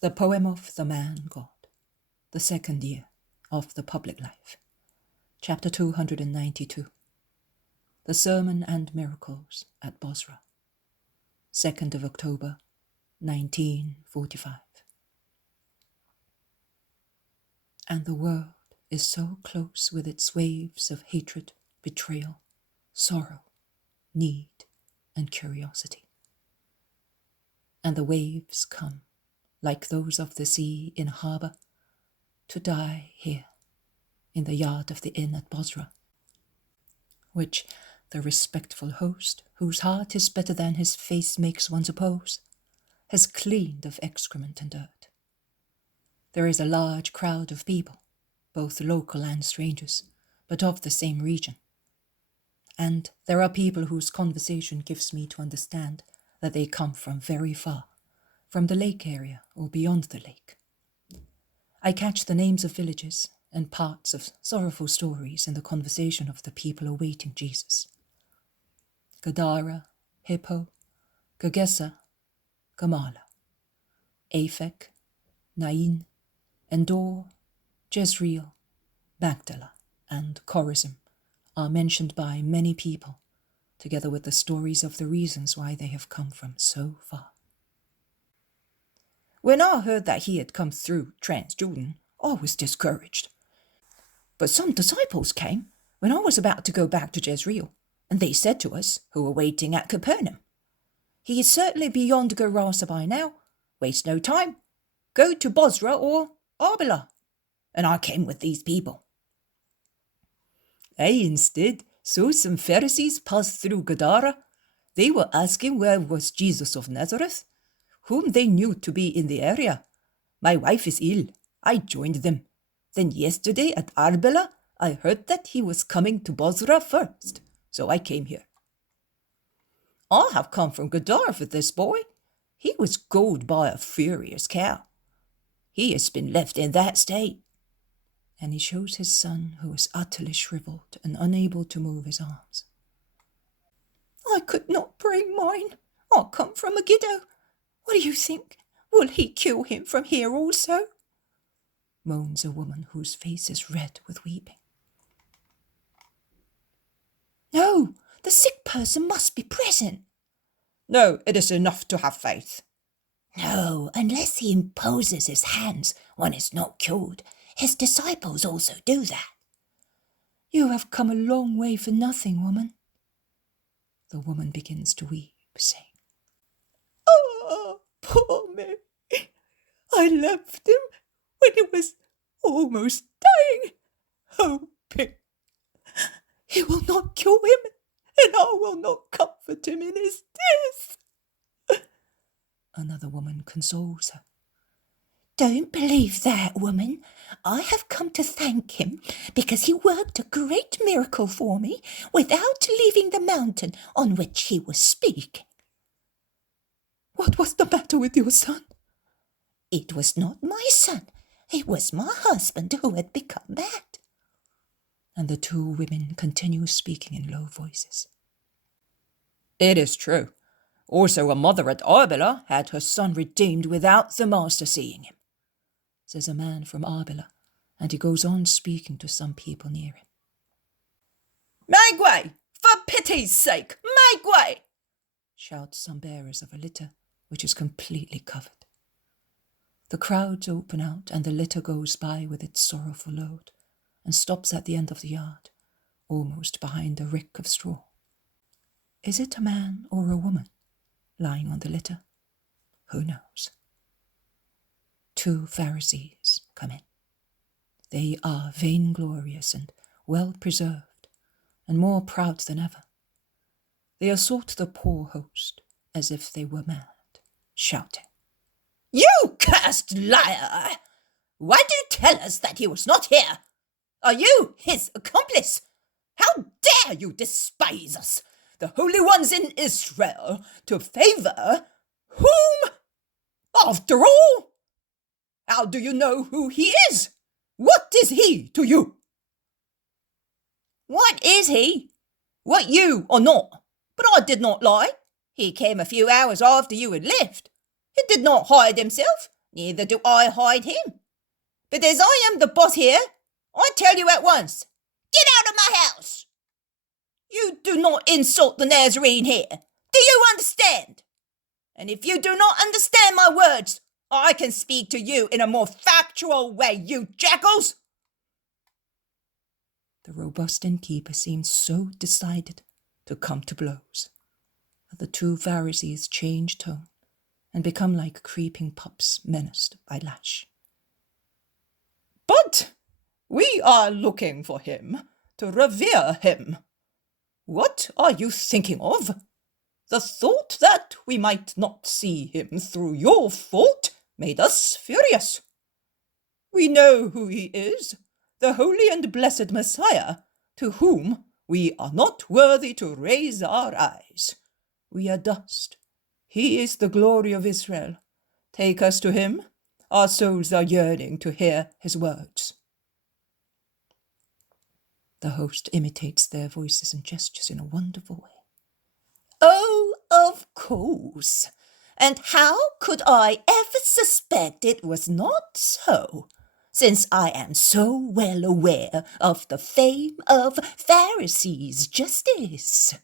The Poem of the Man-God, the second year of the public life, chapter 292, The Sermon and Miracles at Bozrah, 2nd of October, 1945. And the world is so close with its waves of hatred, betrayal, sorrow, need, and curiosity. And the waves come, like those of the sea in harbour, to die here, in the yard of the inn at Bozrah, which the respectful host, whose heart is better than his face makes one suppose, has cleaned of excrement and dirt. There is a large crowd of people, both local and strangers, but of the same region. And there are people whose conversation gives me to understand that they come from very far, from the lake area or beyond the lake. I catch the names of villages and parts of sorrowful stories in the conversation of the people awaiting Jesus. Gadara, Hippo, Gergesa, Gamala, Aphek, Nain, Endor, Jezreel, Magdala, and Chorazim are mentioned by many people, together with the stories of the reasons why they have come from so far. When I heard that he had come through Transjordan, I was discouraged. But some disciples came when I was about to go back to Jezreel, and they said to us, who were waiting at Capernaum, "He is certainly beyond Gerasa by now. Waste no time. Go to Bozrah or Arbela." And I came with these people. I instead saw some Pharisees pass through Gadara. They were asking where was Jesus of Nazareth, whom they knew to be in the area. My wife is ill. I joined them. Then yesterday at Arbela, I heard that he was coming to Bozrah first, so I came here. I have come from Gadara for this boy. He was gored by a furious cow. He has been left in that state. And he shows his son, who is utterly shriveled and unable to move his arms. I could not bring mine. I come from Megiddo. What do you think? Will he kill him from here also? Moans a woman whose face is red with weeping. No, the sick person must be present. No, it is enough to have faith. No, unless he imposes his hands, one is not cured. His disciples also do that. You have come a long way for nothing, woman. The woman begins to weep, saying, "Oh, poor me. I left him when he was almost dying, hoping he will not kill him, and I will not comfort him in his death." Another woman consoles her. Don't believe that, woman. I have come to thank him because he worked a great miracle for me without leaving the mountain on which he was speaking. What was the matter with your son? It was not my son. It was my husband who had become bad. And the two women continue speaking in low voices. It is true. Also, a mother at Arbela had her son redeemed without the master seeing him, says a man from Arbela, and he goes on speaking to some people near him. Make way! For pity's sake, make way! Shout some bearers of a litter, which is completely covered. The crowds open out, and the litter goes by with its sorrowful load, and stops at the end of the yard, almost behind a rick of straw. Is it a man or a woman lying on the litter? Who knows? Two Pharisees come in. They are vainglorious and well-preserved, and more proud than ever. They assault the poor host as if they were mad, shouting, "You cursed liar! Why do you tell us that he was not here? Are you his accomplice? How dare you despise us, the holy ones in Israel, to favor whom? After all, how do you know who he is? What is he to you?" What is he? What you or not? But I did not lie. He came a few hours after you had left. He did not hide himself. Neither do I hide him. But as I am the boss here, I tell you at once, get out of my house! You do not insult the Nazarene here. Do you understand? And if you do not understand my words, I can speak to you in a more factual way, you jackals! The robust innkeeper seemed so decided to come to blows that the two Pharisees changed tone and become like creeping pups menaced by lash. But we are looking for him to revere him. What are you thinking of? The thought that we might not see him through your fault made us furious. We know who he is, the holy and blessed Messiah, to whom we are not worthy to raise our eyes. We are dust. He is the glory of Israel. Take us to him. Our souls are yearning to hear his words. The host imitates their voices and gestures in a wonderful way. Oh, of course. And how could I ever suspect it was not so, since I am so well aware of the fame of Pharisees' justice?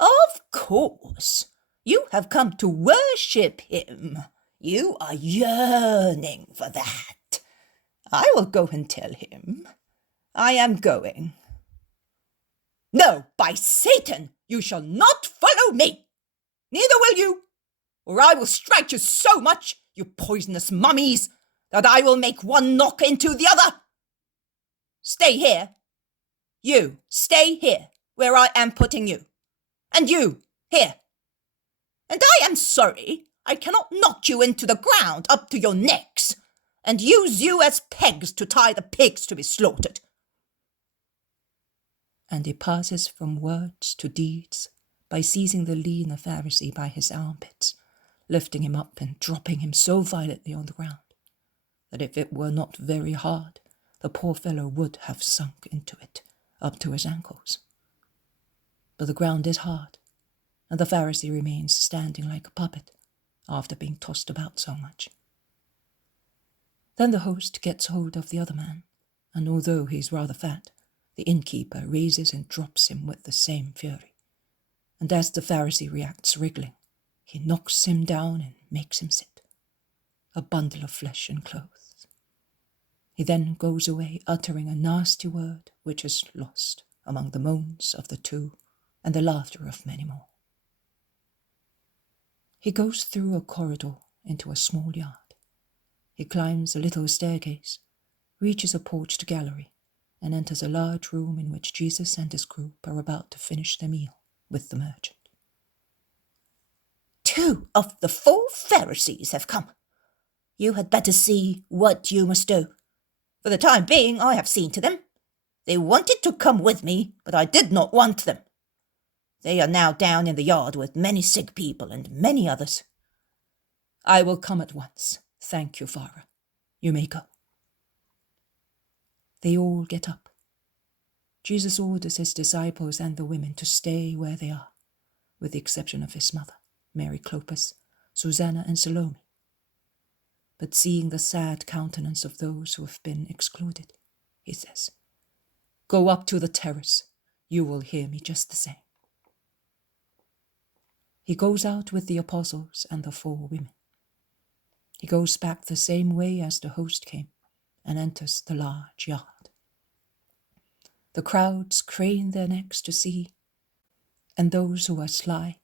Of course, you have come to worship him. You are yearning for that. I will go and tell him. I am going. No, by Satan, you shall not follow me. Neither will you, or I will strike you so much, you poisonous mummies, that I will make one knock into the other. Stay here. You, stay here, where I am putting you. And you, here. And I am sorry I cannot knock you into the ground up to your necks, and use you as pegs to tie the pigs to be slaughtered. And he passes from words to deeds by seizing the lean Pharisee by his armpits, lifting him up and dropping him so violently on the ground that if it were not very hard, the poor fellow would have sunk into it up to his ankles. But the ground is hard, and the Pharisee remains standing like a puppet after being tossed about so much. Then the host gets hold of the other man, and although he's rather fat, the innkeeper raises and drops him with the same fury. And as the Pharisee reacts wriggling, he knocks him down and makes him sit, a bundle of flesh and clothes. He then goes away uttering a nasty word which is lost among the moans of the two and the laughter of many more. He goes through a corridor into a small yard. He climbs a little staircase, reaches a porched gallery, and enters a large room in which Jesus and his group are about to finish their meal with the merchant. 2 of the 4 Pharisees have come. You had better see what you must do. For the time being, I have seen to them. They wanted to come with me, but I did not want them. They are now down in the yard with many sick people and many others. I will come at once. Thank you, Father. You may go. They all get up. Jesus orders his disciples and the women to stay where they are, with the exception of his mother, Mary Clopas, Susanna, and Salome. But seeing the sad countenance of those who have been excluded, he says, Go up to the terrace. You will hear me just the same. He goes out with the apostles and the 4 women. He goes back the same way as the host came and enters the large yard. The crowds crane their necks to see, and those who are sly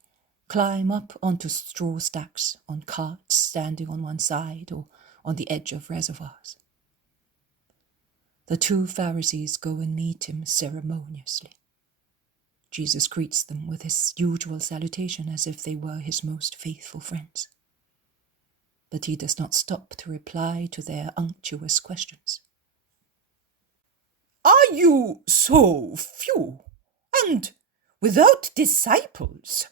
climb up onto straw stacks on carts standing on one side or on the edge of reservoirs. The 2 Pharisees go and meet him ceremoniously. Jesus greets them with his usual salutation as if they were his most faithful friends. But he does not stop to reply to their unctuous questions. Are you so few, and without disciples?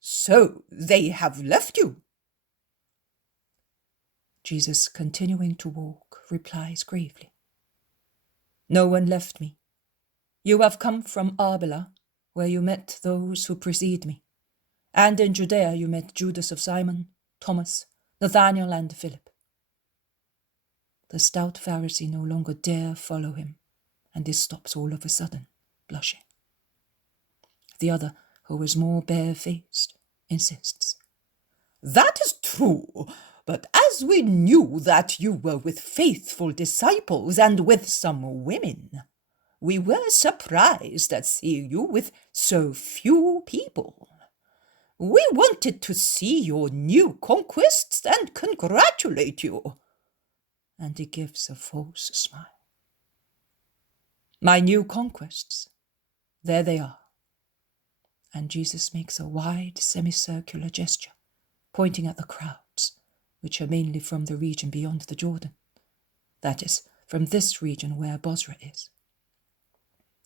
So they have left you? Jesus, continuing to walk, replies gravely, No one left me. You have come from Arbela, where you met those who precede me, and in Judea you met Judas of Simon, Thomas, Nathanael, and Philip. The stout Pharisee no longer dare follow him, and he stops all of a sudden, blushing. The other, who is more bare-faced, insists. That is true, but as we knew that you were with faithful disciples and with some women, we were surprised at seeing you with so few people. We wanted to see your new conquests and congratulate you. And he gives a false smile. My new conquests, there they are. And Jesus makes a wide semicircular gesture, pointing at the crowds, which are mainly from the region beyond the Jordan. That is, from this region where Bozrah is.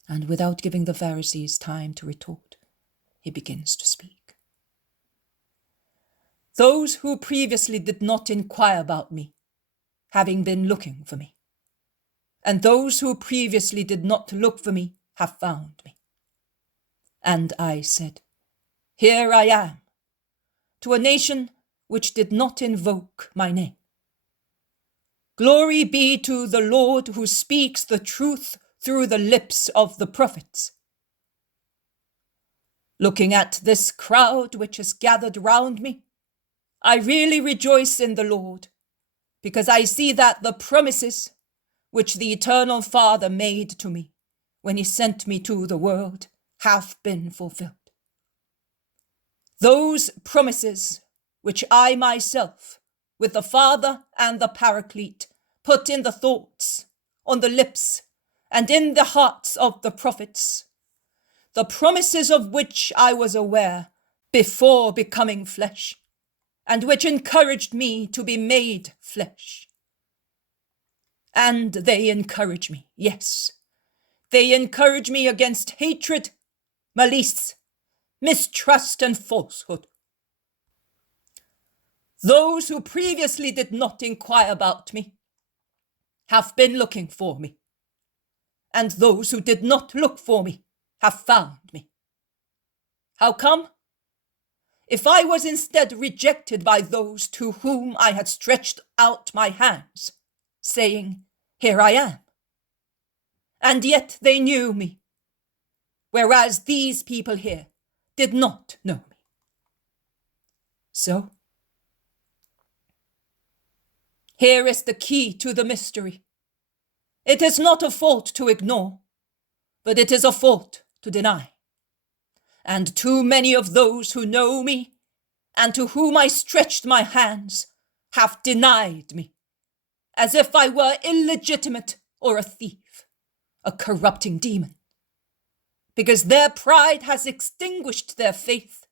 And without giving the Pharisees time to retort, he begins to speak. Those who previously did not inquire about me, having been looking for me, and those who previously did not look for me have found me. And I said, Here I am, to a nation which did not invoke my name. Glory be to the Lord who speaks the truth through the lips of the prophets. Looking at this crowd which is gathered round me, I really rejoice in the Lord, because I see that the promises which the Eternal Father made to me when he sent me to the world have been fulfilled. Those promises which I myself, with the Father and the Paraclete, put in the thoughts, on the lips, and in the hearts of the prophets, the promises of which I was aware before becoming flesh, and which encouraged me to be made flesh. And they encourage me, yes, they encourage me against hatred, malice, mistrust, and falsehood. Those who previously did not inquire about me have been looking for me, and those who did not look for me have found me. How come? If I was instead rejected by those to whom I had stretched out my hands, saying, Here I am, and yet they knew me, whereas these people here did not know me. So, here is the key to the mystery. It is not a fault to ignore, but it is a fault to deny. And too many of those who know me and to whom I stretched my hands have denied me, as if I were illegitimate or a thief, a corrupting demon, because their pride has extinguished their faith,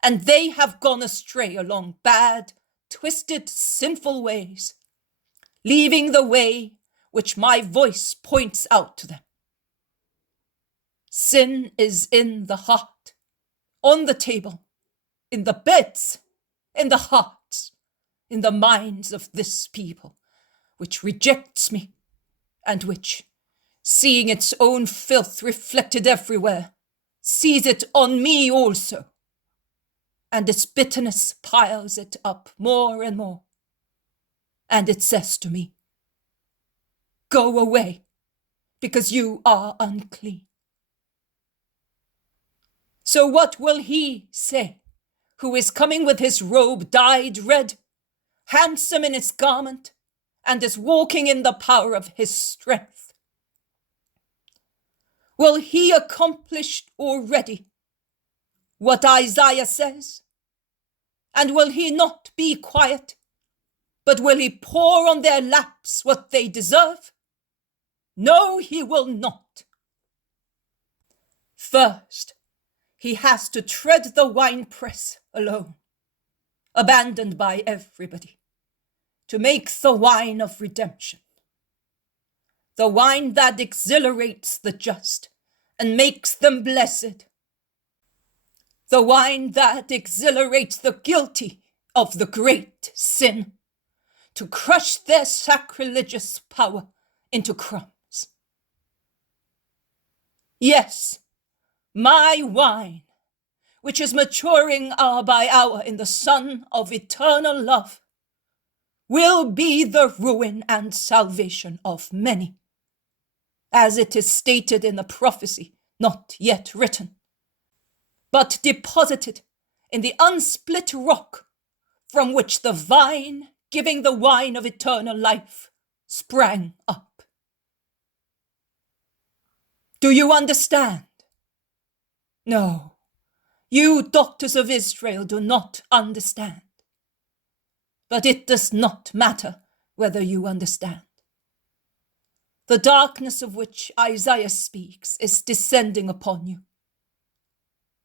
and they have gone astray along bad, twisted, sinful ways, leaving the way which my voice points out to them. Sin is in the heart, on the table, in the beds, in the hearts, in the minds of this people, which rejects me, and which, seeing its own filth reflected everywhere, sees it on me also, and its bitterness piles it up more and more. And it says to me, Go away, because you are unclean. So what will he say, who is coming with his robe dyed red, handsome in his garment, and is walking in the power of his strength? Will he accomplish already what Isaiah says? And will he not be quiet, but will he pour on their laps what they deserve? No, he will not. First, he has to tread the winepress alone, abandoned by everybody, to make the wine of redemption, the wine that exhilarates the just and makes them blessed, the wine that exhilarates the guilty of the great sin, to crush their sacrilegious power into crumbs. Yes, my wine, which is maturing hour by hour in the sun of eternal love, will be the ruin and salvation of many, as it is stated in the prophecy not yet written, but deposited in the unsplit rock from which the vine giving the wine of eternal life sprang up. Do you understand? No, you doctors of Israel do not understand. But it does not matter whether you understand. The darkness of which Isaiah speaks is descending upon you.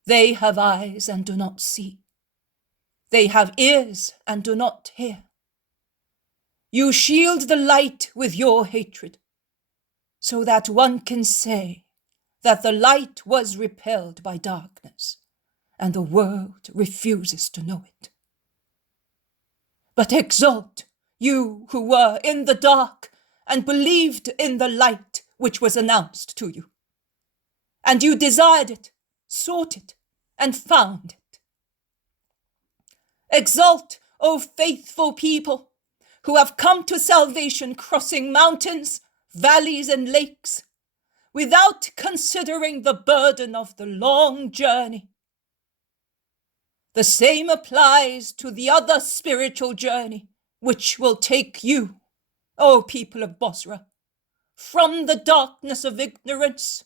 They have eyes and do not see. They have ears and do not hear. You shield the light with your hatred, so that one can say that the light was repelled by darkness, and the world refuses to know it. But exult, you who were in the dark and believed in the light which was announced to you. And you desired it, sought it, and found it. Exult, O faithful people, who have come to salvation crossing mountains, valleys, and lakes, without considering the burden of the long journey. The same applies to the other spiritual journey, which will take you, O people of Bozrah, from the darkness of ignorance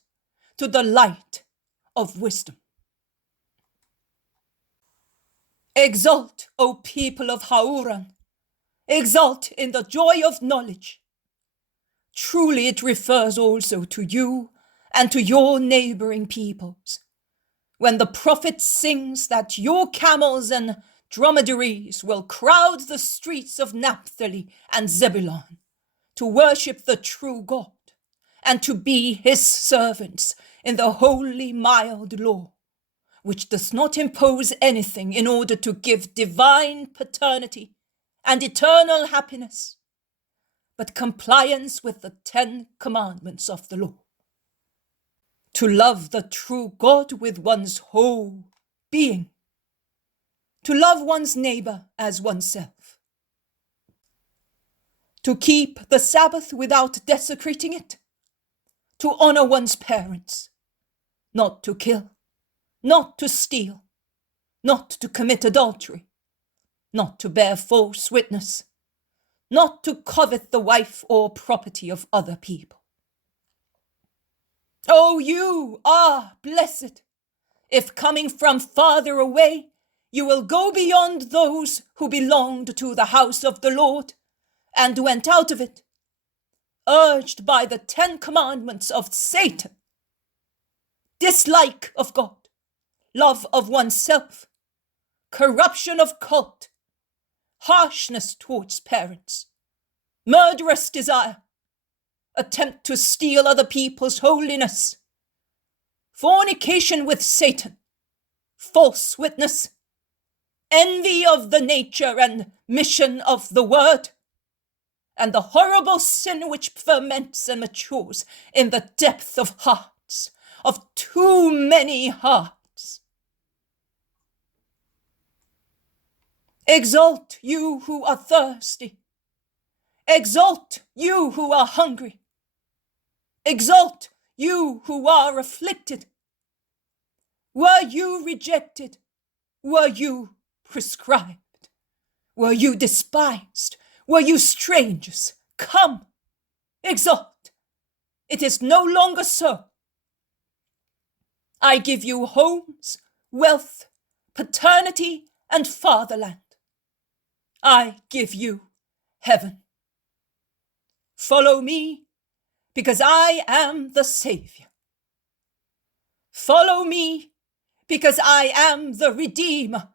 to the light of wisdom. Exult, O people of Hauran, exult in the joy of knowledge. Truly it refers also to you and to your neighboring peoples, when the prophet sings that your camels and dromedaries will crowd the streets of Naphtali and Zebulun to worship the true God and to be his servants in the holy mild law, which does not impose anything in order to give divine paternity and eternal happiness, but compliance with the 10 commandments of the law. To love the true God with one's whole being, to love one's neighbor as oneself, to keep the Sabbath without desecrating it, to honor one's parents, not to kill, not to steal, not to commit adultery, not to bear false witness, not to covet the wife or property of other people. Oh, you are blessed if, coming from farther away, you will go beyond those who belonged to the house of the Lord and went out of it, urged by the 10 commandments of Satan: dislike of God, love of oneself, corruption of cult, harshness towards parents, murderous desire, attempt to steal other people's holiness, fornication with Satan, false witness, envy of the nature and mission of the word, and the horrible sin which ferments and matures in the depth of hearts, of too many hearts. Exult, you who are thirsty. Exult, you who are hungry. Exult, you who are afflicted. Were you rejected? Were you prescribed? Were you despised? Were you strangers? Come, exult. It is no longer so. I give you homes, wealth, paternity, and fatherland. I give you heaven. Follow me, because I am the Savior. Follow me, because I am the Redeemer.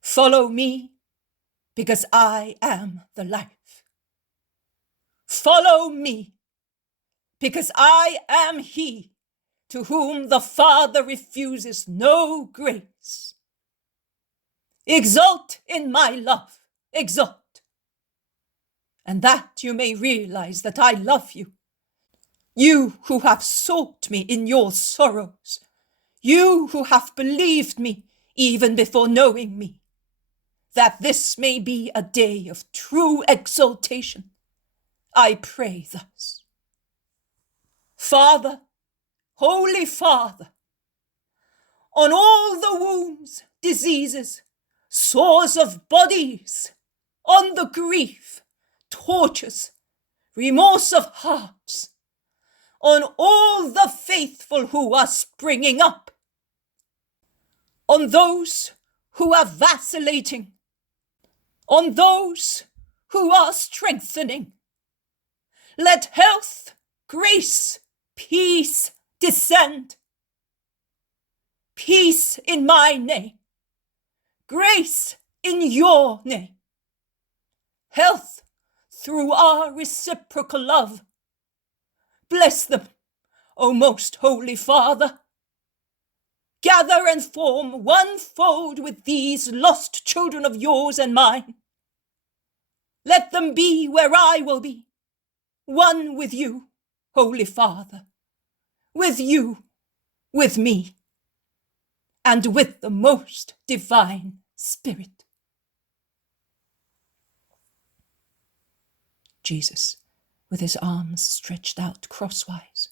Follow me, because I am the life. Follow me, because I am he to whom the Father refuses no grace. Exult in my love, exult, and that you may realize that I love you. You who have sought me in your sorrows, you who have believed me even before knowing me, that this may be a day of true exaltation, I pray thus. Father, Holy Father, on all the wounds, diseases, sores of bodies, on the grief, tortures, remorse of hearts, on all the faithful who are springing up, on those who are vacillating, on those who are strengthening. Let health, grace, peace descend. Peace in my name, grace in your name, health through our reciprocal love. Bless them, O most holy Father. Gather and form one fold with these lost children of yours and mine. Let them be where I will be, one with you, Holy Father, with you, with me, and with the most divine Spirit. Jesus, with his arms stretched out crosswise,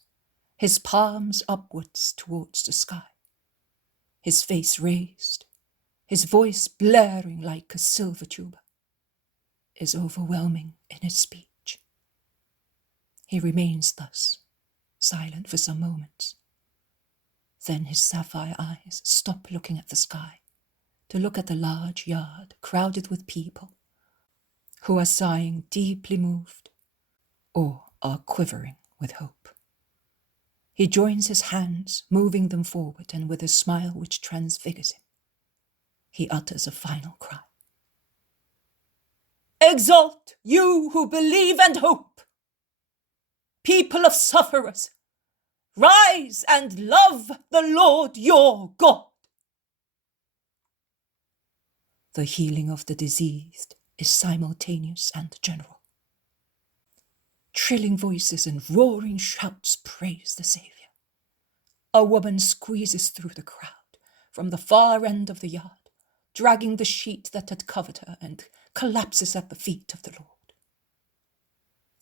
his palms upwards towards the sky, his face raised, his voice blaring like a silver tuba, is overwhelming in his speech. He remains thus, silent for some moments. Then his sapphire eyes stop looking at the sky to look at the large yard crowded with people who are sighing deeply moved or are quivering with hope. He joins his hands, moving them forward, and with a smile which transfigures him, he utters a final cry. Exalt, you who believe and hope! People of sufferers, rise and love the Lord your God! The healing of the diseased is simultaneous and general. Trilling voices and roaring shouts praise the Saviour. A woman squeezes through the crowd from the far end of the yard, dragging the sheet that had covered her, and collapses at the feet of the Lord.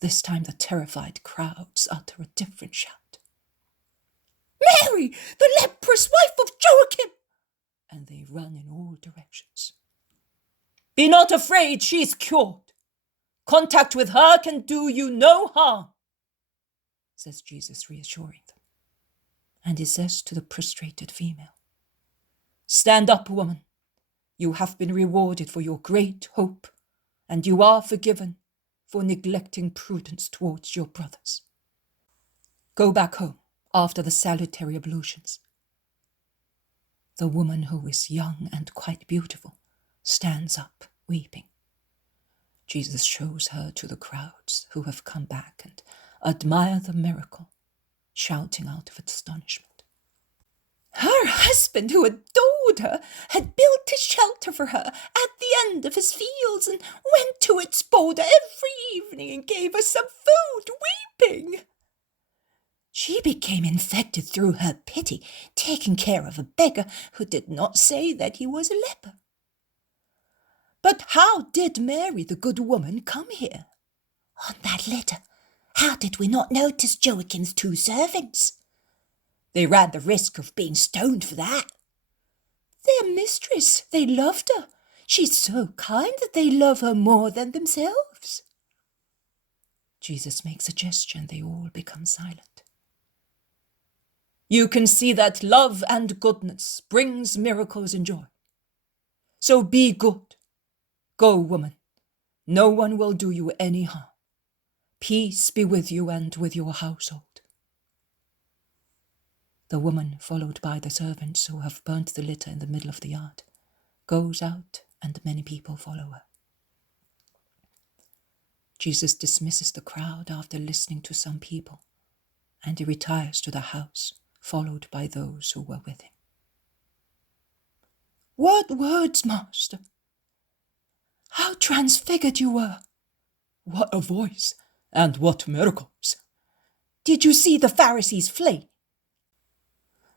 This time the terrified crowds utter a different shout. Mary, the leprous wife of Joachim! And they run in all directions. Be not afraid, she is cured. Contact with her can do you no harm, says Jesus, reassuring them. And he says to the prostrated female, Stand up, woman. You have been rewarded for your great hope, and you are forgiven for neglecting prudence towards your brothers. Go back home after the salutary ablutions. The woman, who is young and quite beautiful, stands up, weeping. Jesus shows her to the crowds who have come back and admire the miracle, shouting out of astonishment. Her husband, who adored her, had built a shelter for her at the end of his fields and went to its border every evening and gave her some food, weeping. She became infected through her pity, taking care of a beggar who did not say that he was a leper. But how did Mary, the good woman, come here? On that litter. How did we not notice Joachim's 2 servants? They ran the risk of being stoned for that. Their mistress, they loved her. She's so kind that they love her more than themselves. Jesus makes a gesture and they all become silent. You can see that love and goodness brings miracles and joy. So be good. Go, woman. No one will do you any harm. Peace be with you and with your household. The woman, followed by the servants who have burnt the litter in the middle of the yard, goes out, and many people follow her. Jesus dismisses the crowd after listening to some people, and he retires to the house, followed by those who were with him. What words, Master! How transfigured you were! What a voice, and what miracles! Did you see the Pharisees flee?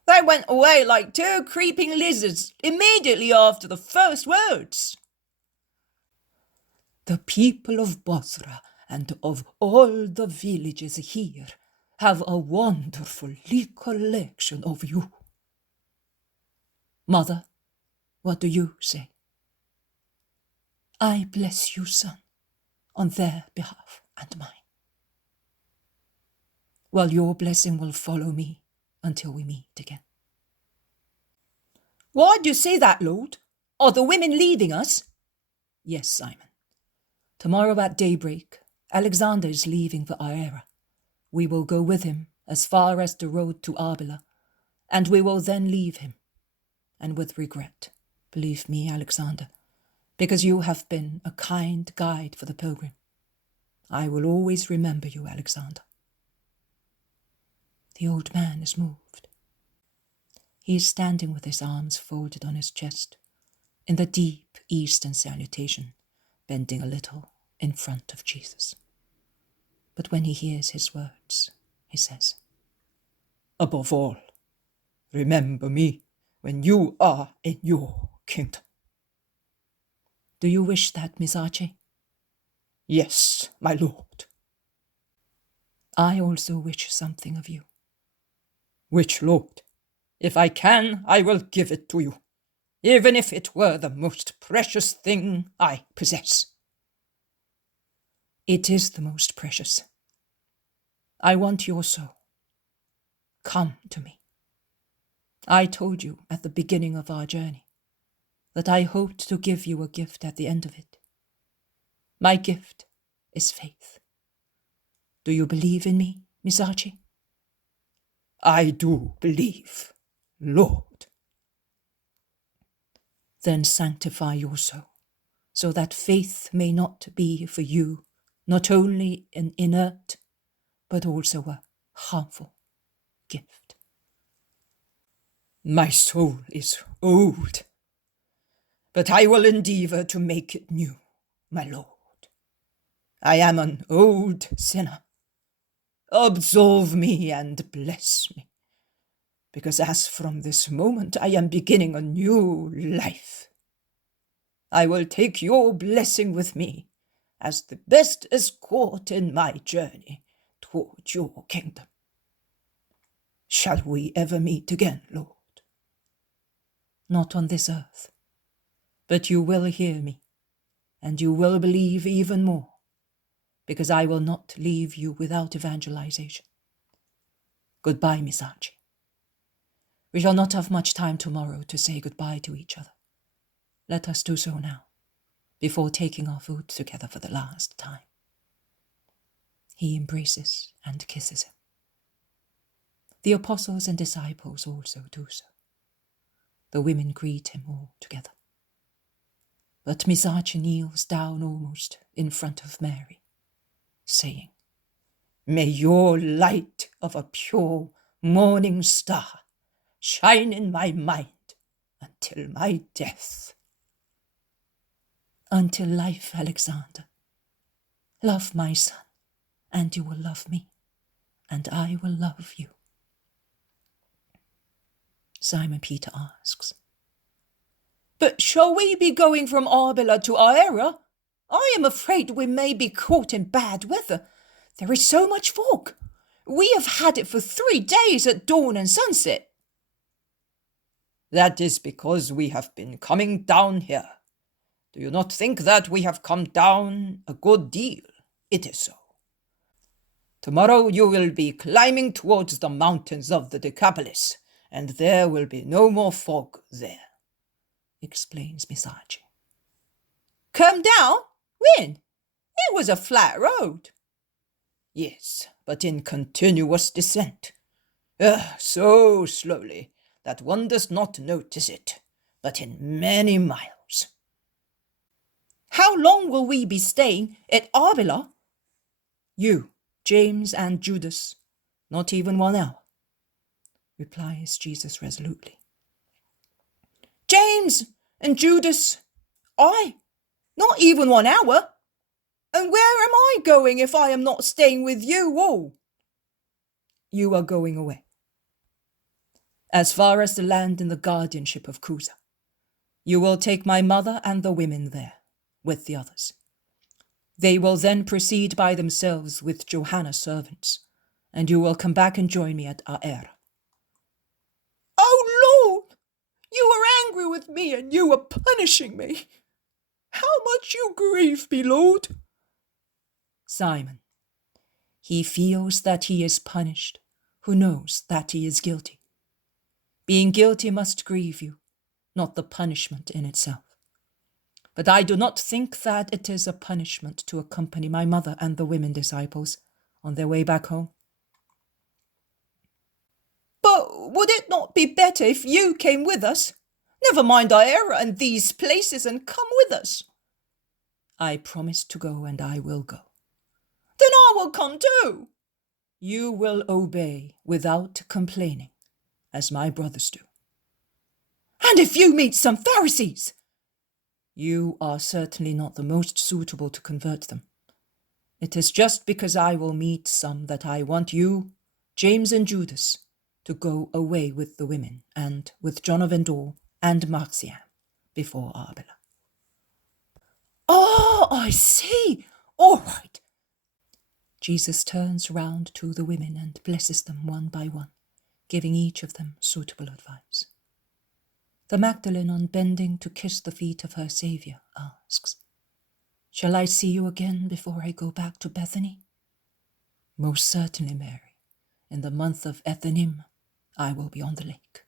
They went away like 2 creeping lizards immediately after the first words. The people of Bozrah and of all the villages here have a wonderful recollection of you. Mother, what do you say? I bless you, son, on their behalf and mine. Well, your blessing will follow me until we meet again. Why do you say that, Lord? Are the women leaving us? Yes, Simon. Tomorrow at daybreak, Alexander is leaving for Aera. We will go with him as far as the road to Arbela, and we will then leave him. And with regret, believe me, Alexander, because you have been a kind guide for the pilgrim. I will always remember you, Alexander. The old man is moved. He is standing with his arms folded on his chest, in the deep Eastern salutation, bending a little in front of Jesus. But when he hears his words, he says, Above all, remember me when you are in your kingdom. Do you wish that, Miss Archie? Yes, my lord. I also wish something of you. Which, Lord? If I can, I will give it to you, even if it were the most precious thing I possess. It is the most precious. I want your soul. Come to me. I told you at the beginning of our journey that I hoped to give you a gift at the end of it. My gift is faith. Do you believe in me, Miss Archie? I do believe, Lord. Then sanctify your soul, so that faith may not be for you not only an inert, but also a harmful gift. My soul is old, but I will endeavor to make it new, my Lord. I am an old sinner. Absolve me and bless me, because as from this moment I am beginning a new life. I will take your blessing with me as the best escort in my journey toward your kingdom. Shall we ever meet again, Lord? Not on this earth, but you will hear me, and you will believe even more, because I will not leave you without evangelization. Goodbye, Miss Archie. We shall not have much time tomorrow to say goodbye to each other. Let us do so now, before taking our food together for the last time. He embraces and kisses him. The apostles and disciples also do so. The women greet him all together. But Miss Archie kneels down almost in front of Mary, saying, May your light of a pure morning star shine in my mind until my death. Until life, Alexander. Love my son, and you will love me, and I will love you. Simon Peter asks, But shall we be going from Arbela to Aera? I am afraid we may be caught in bad weather. There is so much fog. We have had it for 3 days at dawn and sunset. That is because we have been coming down here. Do you not think that we have come down a good deal? It is so. Tomorrow you will be climbing towards the mountains of the Decapolis, and there will be no more fog there, explains Miss Archie. Come down? When? It was a flat road. Yes, but in continuous descent. So slowly that one does not notice it, but in many miles. How long will we be staying at Arbela? You, James and Judas, not even 1 hour, replies Jesus resolutely. James and Judas, not even 1 hour? And where am I going if I am not staying with you all? You are going away. As far as the land in the guardianship of Cusa. You will take my mother and the women there, with the others. They will then proceed by themselves with Johanna's servants, and you will come back and join me at Aer. Oh, Lord, you are angry with me and you are punishing me. How much you grieve me, Lord. Simon, he feels that he is punished, who knows that he is guilty. Being guilty must grieve you, not the punishment in itself. But I do not think that it is a punishment to accompany my mother and the women disciples on their way back home. But would it not be better if you came with us? Never mind Aer and these places, and come with us. I promise to go, and I will go. Then I will come too. You will obey without complaining, as my brothers do. And if you meet some Pharisees? You are certainly not the most suitable to convert them. It is just because I will meet some that I want you, James and Judas, to go away with the women and with John of Endor and Marcian before Arbela. Oh, I see. All right. Jesus turns round to the women and blesses them one by one, giving each of them suitable advice. The Magdalene, on bending to kiss the feet of her Saviour, asks, "Shall I see you again before I go back to Bethany?" "Most certainly, Mary. In the month of Ethanim, I will be on the lake."